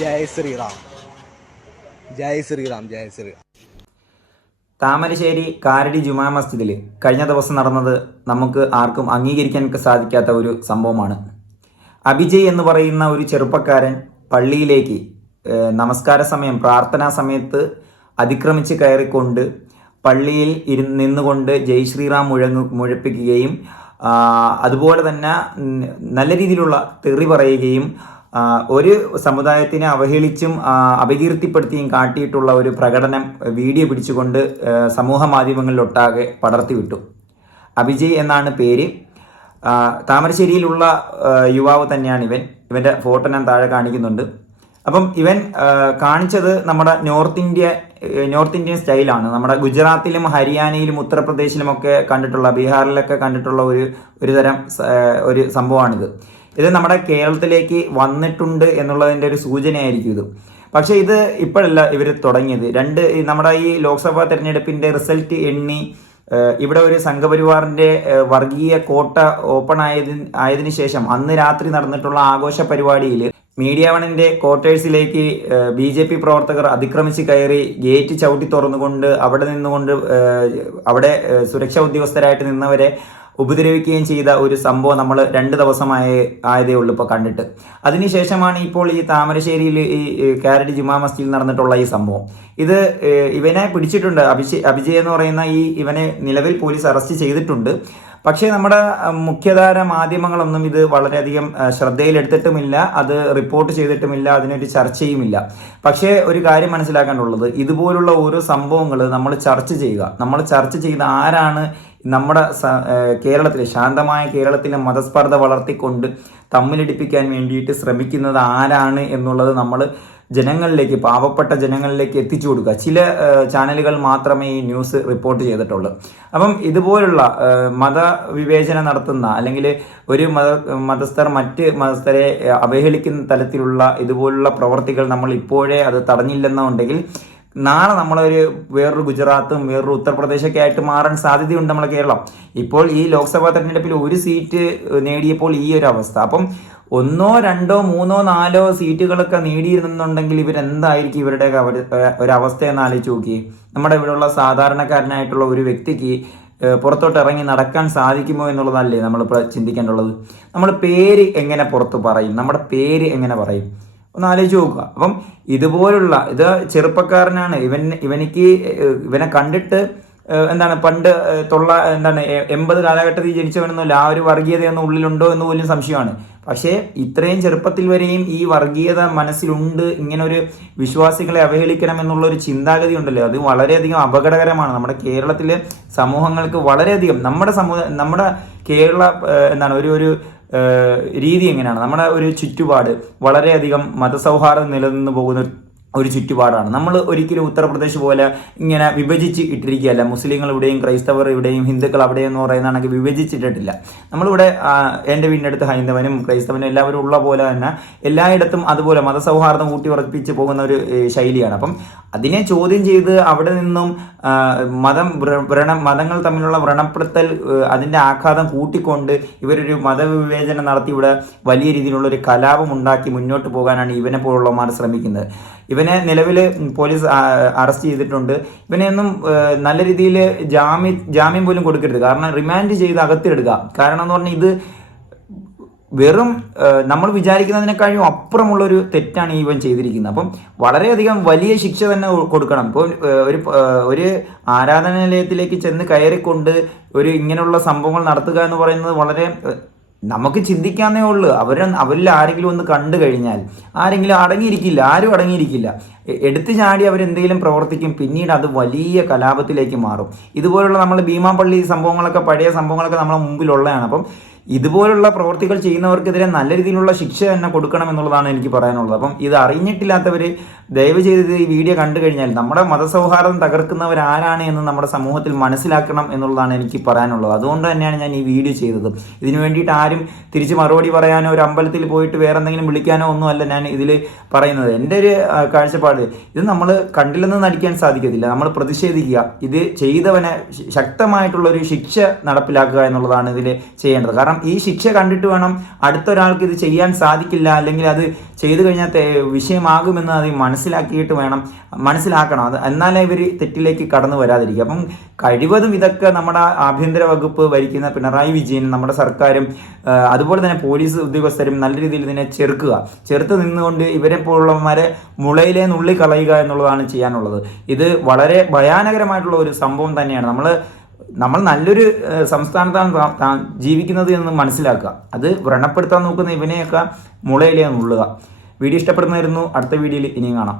ജയ് ശ്രീറാം. ജയ് ശ്രീറാം ജയ് ശ്രീറാം. താമരശ്ശേരി കാരടി ജുമാ മസ്ജിദിൽ കഴിഞ്ഞ ദിവസം നടന്നത് നമുക്ക് ആർക്കും അംഗീകരിക്കാൻ സാധിക്കാത്ത ഒരു സംഭവമാണ്. അഭിജയ് എന്ന് പറയുന്ന ഒരു ചെറുപ്പക്കാരൻ പള്ളിയിലേക്ക് നമസ്കാര സമയം പ്രാർത്ഥനാ സമയത്ത് അതിക്രമിച്ച് കയറിക്കൊണ്ട് പള്ളിയിൽ ഇരു നിന്നുകൊണ്ട് ജയ് ശ്രീറാം മുഴങ്ങു മുഴപ്പിക്കുകയും അതുപോലെ തന്നെ നല്ല രീതിയിലുള്ള തെറി പറയുകയും ഒരു സമുദായത്തിനെ അവഹേളിച്ചും അപകീർത്തിപ്പെടുത്തിയും കാട്ടിയിട്ടുള്ള ഒരു പ്രകടനം വീഡിയോ പിടിച്ചുകൊണ്ട് സമൂഹ മാധ്യമങ്ങളിലൊട്ടാകെ പടർത്തിവിട്ടു. അഭിജയ് എന്നാണ് പേര്. താമരശ്ശേരിയിലുള്ള യുവാവ് തന്നെയാണ് ഇവൻ. ഇവന്റെ ഫോട്ടോ ഞാൻ താഴെ കാണിക്കുന്നുണ്ട്. അപ്പം ഇവൻ കാണിച്ചത് നമ്മുടെ നോർത്ത് ഇന്ത്യ നോർത്ത് ഇന്ത്യൻ സ്റ്റൈലാണ്. നമ്മുടെ ഗുജറാത്തിലും ഹരിയാനയിലും ഉത്തർപ്രദേശിലുമൊക്കെ കണ്ടിട്ടുള്ള ബീഹാറിലൊക്കെ കണ്ടിട്ടുള്ള ഒരു ഒരു തരം ഒരു സംഭവമാണിത്. ഇത് നമ്മുടെ കേരളത്തിലേക്ക് വന്നിട്ടുണ്ട് എന്നുള്ളതിന്റെ ഒരു സൂചനയായിരിക്കും ഇത്. പക്ഷേ ഇത് ഇപ്പോഴല്ല ഇവർ തുടങ്ങിയത്. രണ്ട് നമ്മുടെ ഈ ലോക്സഭാ തെരഞ്ഞെടുപ്പിന്റെ റിസൾട്ട് എണ്ണി ഇവിടെ ഒരു സംഘപരിവാറിന്റെ വർഗീയ കോട്ട ഓപ്പൺ ആയതിന് ആയതിനു ശേഷം അന്ന് രാത്രി നടന്നിട്ടുള്ള ആഘോഷ പരിപാടിയിൽ മീഡിയ വണിന്റെ ക്വാർട്ടേഴ്സിലേക്ക് ബി ജെ പി പ്രവർത്തകർ അതിക്രമിച്ച് കയറി ഗേറ്റ് ചവിട്ടി തുറന്നുകൊണ്ട് അവിടെ നിന്നുകൊണ്ട് അവിടെ സുരക്ഷാ ഉദ്യോഗസ്ഥരായിട്ട് നിന്നവരെ ഉപദ്രവിക്കുകയും ചെയ്ത ഒരു സംഭവം നമ്മൾ രണ്ട് ദിവസമായ ആയതേ ഉള്ളൂ ഇപ്പോൾ കണ്ടിട്ട്. അതിനുശേഷമാണ് ഇപ്പോൾ ഈ താമരശ്ശേരിയിൽ ഈ കാരടി ജുമാ മസ്ജിദിൽ നടന്നിട്ടുള്ള ഈ സംഭവം. ഇത് ഇവനെ പിടിച്ചിട്ടുണ്ട്. അഭിഷേ അഭിജയ് എന്ന് പറയുന്ന ഈ ഇവനെ നിലവിൽ പോലീസ് അറസ്റ്റ് ചെയ്തിട്ടുണ്ട്. പക്ഷേ നമ്മുടെ മുഖ്യധാര മാധ്യമങ്ങളൊന്നും ഇത് വളരെയധികം ശ്രദ്ധയിലെടുത്തിട്ടുമില്ല. അത് റിപ്പോർട്ട് ചെയ്തിട്ടുമില്ല. അതിനൊരു ചർച്ചയുമില്ല. പക്ഷേ ഒരു കാര്യം മനസ്സിലാക്കാനുള്ളത്. ഇതുപോലുള്ള ഓരോ സംഭവങ്ങൾ നമ്മൾ ചർച്ച ചെയ്യുക. നമ്മൾ ചർച്ച ചെയ്ത് ആരാണ് നമ്മുടെ കേരളത്തിലെ ശാന്തമായ കേരളത്തിലെ മതസ്പർദ്ധ വളർത്തിക്കൊണ്ട് തമ്മിലടിപ്പിക്കാൻ വേണ്ടിയിട്ട് ശ്രമിക്കുന്നത് ആരാണ് എന്നുള്ളത് നമ്മൾ ജനങ്ങളിലേക്ക് പാവപ്പെട്ട ജനങ്ങളിലേക്ക് എത്തിച്ചു കൊടുക്കുക. ചില ചാനലുകൾ മാത്രമേ ഈ ന്യൂസ് റിപ്പോർട്ട് ചെയ്തിട്ടുള്ളൂ. അപ്പം ഇതുപോലുള്ള മതവിവേചനം നടത്തുന്ന അല്ലെങ്കിൽ ഒരു മത മതസ്ഥർ മറ്റ് മതസ്ഥരെ അവഹേളിക്കുന്ന തലത്തിലുള്ള ഇതുപോലുള്ള പ്രവർത്തികൾ നമ്മൾ ഇപ്പോഴേ അത് തടഞ്ഞില്ലെന്നുണ്ടെങ്കിൽ നാളെ നമ്മളൊരു വേറൊരു ഗുജറാത്തും വേറൊരു ഉത്തർപ്രദേശൊക്കെ ആയിട്ട് മാറാൻ സാധ്യതയുണ്ട് നമ്മളെ കേരളം. ഇപ്പോൾ ഈ ലോക്സഭാ തെരഞ്ഞെടുപ്പിൽ ഒരു സീറ്റ് നേടിയപ്പോൾ ഈ ഒരു അവസ്ഥ. അപ്പം ഒന്നോ രണ്ടോ മൂന്നോ നാലോ സീറ്റുകളൊക്കെ നേടിയിരുന്നുണ്ടെങ്കിൽ ഇവരെന്തായിരിക്കും ഇവരുടെ ഒരവസ്ഥ എന്ന് ആലോചിച്ച് നോക്കി. നമ്മുടെ ഇവിടെയുള്ള സാധാരണക്കാരനായിട്ടുള്ള ഒരു വ്യക്തിക്ക് പുറത്തോട്ട് ഇറങ്ങി നടക്കാൻ സാധിക്കുമോ എന്നുള്ളതല്ലേ നമ്മളിപ്പോൾ ചിന്തിക്കേണ്ടുള്ളത്. നമ്മൾ പേര് എങ്ങനെ പുറത്ത് പറയും? നമ്മുടെ പേര് എങ്ങനെ പറയും? ഒന്ന് ആലോചിച്ച് നോക്കുക. അപ്പം ഇതുപോലുള്ള ഇത് ചെറുപ്പക്കാരനാണ്. ഇവൻ ഇവനിക്ക് ഇവനെ കണ്ടിട്ട് എന്താണ് പണ്ട് തൊള്ള എന്താണ് എൺപത് കാലഘട്ടത്തിൽ ജനിച്ചവനൊന്നുമില്ല ആ ഒരു വർഗീയതയൊന്നും ഉള്ളിലുണ്ടോ എന്ന് പോലും സംശയമാണ്. പക്ഷേ ഇത്രയും ചെറുപ്പത്തിൽ വരെയും ഈ വർഗീയത മനസ്സിലുണ്ട്. ഇങ്ങനെ ഒരു വിശ്വാസികളെ അവഹേളിക്കണം എന്നുള്ള ഒരു ചിന്താഗതി ഉണ്ടല്ലോ. അത് വളരെയധികം അപകടകരമാണ്. നമ്മുടെ കേരളത്തിലെ സമൂഹങ്ങൾക്ക് വളരെയധികം നമ്മുടെ സമൂഹ നമ്മുടെ കേരള എന്താണ് ഒരു ഒരു രീതി എങ്ങനെയാണ്? നമ്മുടെ ഒരു ചുറ്റുപാട് വളരെയധികം മതസൗഹാർദ്ദം നിലനിന്ന് പോകുന്ന ഒരു- ചുറ്റുപാടാണ്. നമ്മൾ ഒരിക്കലും ഉത്തർപ്രദേശ് പോലെ ഇങ്ങനെ വിഭജിച്ച് ഇട്ടിരിക്കുകയല്ല. മുസ്ലിങ്ങൾ ഇവിടെയും ക്രൈസ്തവർ ഇവിടെയും ഹിന്ദുക്കൾ അവിടെയും എന്ന് പറയുന്നതാണെങ്കിൽ വിഭജിച്ചിട്ടിട്ടില്ല. നമ്മളിവിടെ എന്റെ എന്റെ വീടിനടുത്ത് ഹൈന്ദവനും ക്രൈസ്തവനും എല്ലാവരും ഉള്ള പോലെ തന്നെ എല്ലായിടത്തും അതുപോലെ മതസൗഹാർദ്ദം ഊട്ടി ഉറപ്പിച്ച് പോകുന്ന ഒരു ശൈലിയാണ്. അപ്പം അതിനെ ചോദ്യം ചെയ്ത് അവിടെ നിന്നും മതം വ്ര- വ്രണം മതങ്ങൾ തമ്മിലുള്ള വ്രണപ്പെടുത്തൽ അതിന്റെ ആഘാതം കൂട്ടിക്കൊണ്ട് ഇവരൊരു മതവിവേചനം നടത്തി ഇവിടെ വലിയ രീതിയിലുള്ള ഒരു കലാപം ഉണ്ടാക്കി മുന്നോട്ട് പോകാനാണ് ഇവനെ പോലുള്ളവന്മാർ ശ്രമിക്കുന്നത്. ഇവനെ നിലവിൽ പോലീസ് അറസ്റ്റ് ചെയ്തിട്ടുണ്ട്. ഇവനെ ഒന്നും നല്ല രീതിയിൽ ജാമ്യം ജാമ്യം പോലും കൊടുക്കരുത്. കാരണം റിമാൻഡ് ചെയ്ത് അകത്തിടുക കാരണം എന്ന് പറഞ്ഞാൽ ഇത് വെറും നമ്മൾ വിചാരിക്കുന്നതിനേക്കാളും അപ്പുറമുള്ളൊരു തെറ്റാണ് ഇവൻ ചെയ്തിരിക്കുന്നത്. അപ്പം വളരെയധികം വലിയ ശിക്ഷ തന്നെ കൊടുക്കണം. ഇപ്പോൾ ഒരു ഒരു ആരാധനാലയത്തിലേക്ക് ചെന്ന് കയറിക്കൊണ്ട് ഒരു ഇങ്ങനെയുള്ള സംഭവങ്ങൾ നടത്തുക എന്ന് പറയുന്നത് വളരെ നമുക്ക് ചിന്തിക്കാന്നേ ഉള്ളൂ. അവർ അവരിൽ ആരെങ്കിലും ഒന്ന് കണ്ടു കഴിഞ്ഞാൽ. ആരെങ്കിലും അടങ്ങിയിരിക്കില്ല ആരും അടങ്ങിയിരിക്കില്ല. എടുത്തു ചാടി അവരെന്തെങ്കിലും പ്രവർത്തിക്കും പിന്നീട് അത് വലിയ കലാപത്തിലേക്ക് മാറും. ഇതുപോലുള്ള നമ്മൾ ഭീമാപള്ളി സംഭവങ്ങളൊക്കെ പഴയ സംഭവങ്ങളൊക്കെ നമ്മളെ മുമ്പിലുള്ളതാണ്. അപ്പം ഇതുപോലുള്ള പ്രവർത്തികൾ ചെയ്യുന്നവർക്കെതിരെ നല്ല രീതിയിലുള്ള ശിക്ഷ തന്നെ കൊടുക്കണം എന്നുള്ളതാണ് എനിക്ക് പറയാനുള്ളത്. അപ്പം ഇത് അറിഞ്ഞിട്ടില്ലാത്തവർ ദയവ് ചെയ്ത് ഈ വീഡിയോ കണ്ടു കഴിഞ്ഞാൽ നമ്മുടെ മതസൗഹാർദ്ദം തകർക്കുന്നവർ ആരാണ് എന്ന് നമ്മുടെ സമൂഹത്തിൽ മനസ്സിലാക്കണം എന്നുള്ളതാണ് എനിക്ക് പറയാനുള്ളത്. അതുകൊണ്ട് തന്നെയാണ് ഞാൻ ഈ വീഡിയോ ചെയ്തത്. ഇതിനു വേണ്ടിയിട്ട് ആരും തിരിച്ച് മറുപടി പറയാനോ ഒരു അമ്പലത്തിൽ പോയിട്ട് വേറെ എന്തെങ്കിലും വിളിക്കാനോ ഒന്നും അല്ല ഞാൻ ഇതിൽ പറയുന്നത്. എന്റെ ഒരു കാഴ്ചപ്പാട് ഇത് നമ്മൾ കണ്ടില്ലെന്ന് നടിക്കാൻ സാധിക്കത്തില്ല. നമ്മൾ പ്രതിഷേധിക്കുക. ഇത് ചെയ്തവനെ ശക്തമായിട്ടുള്ളൊരു ശിക്ഷ നടപ്പിലാക്കുക എന്നുള്ളതാണ് ഇതിൽ ചെയ്യേണ്ടത്. കാരണം ഈ ശിക്ഷ കണ്ടിട്ട് വേണം അടുത്തൊരാൾക്ക് ഇത് ചെയ്യാൻ സാധിക്കില്ല അല്ലെങ്കിൽ അത് ചെയ്തു കഴിഞ്ഞാൽ വിഷയമാകുമെന്ന് അത് മനസ്സിലാക്കിയിട്ട് വേണം മനസ്സിലാക്കണം. അത് എന്നാലേ ഇവർ തെറ്റിലേക്ക് കടന്നു വരാതിരിക്കുക അപ്പം കഴിവതും ഇതൊക്കെ നമ്മുടെ ആഭ്യന്തര വകുപ്പ് ഭരിക്കുന്ന പിണറായി വിജയൻ നമ്മുടെ സർക്കാരും അതുപോലെ തന്നെ പോലീസ് ഉദ്യോഗസ്ഥരും നല്ല രീതിയിൽ ഇതിനെ ചെറുക്കുക. ചെറുത്ത് നിന്നുകൊണ്ട് ഇവരെ പോലുള്ളവന്മാരെ മുളയിലെ നുള്ളി കളയുക എന്നുള്ളതാണ് ചെയ്യാനുള്ളത്. ഇത് വളരെ ഭയാനകരമായിട്ടുള്ള ഒരു സംഭവം തന്നെയാണ്. നമ്മൾ നമ്മൾ നല്ലൊരു സംസ്ഥാനത്താണ് ജീവിക്കുന്നത് എന്ന് മനസ്സിലാക്കുക. അത് വ്രണപ്പെടുത്താൻ നോക്കുന്ന ഇവനെയൊക്കെ മുളയിലേ നുള്ളുക. വീഡിയോ ഇഷ്ടപ്പെടുന്നതായിരുന്നു അടുത്ത വീഡിയോയിൽ ഇനിയും കാണാം.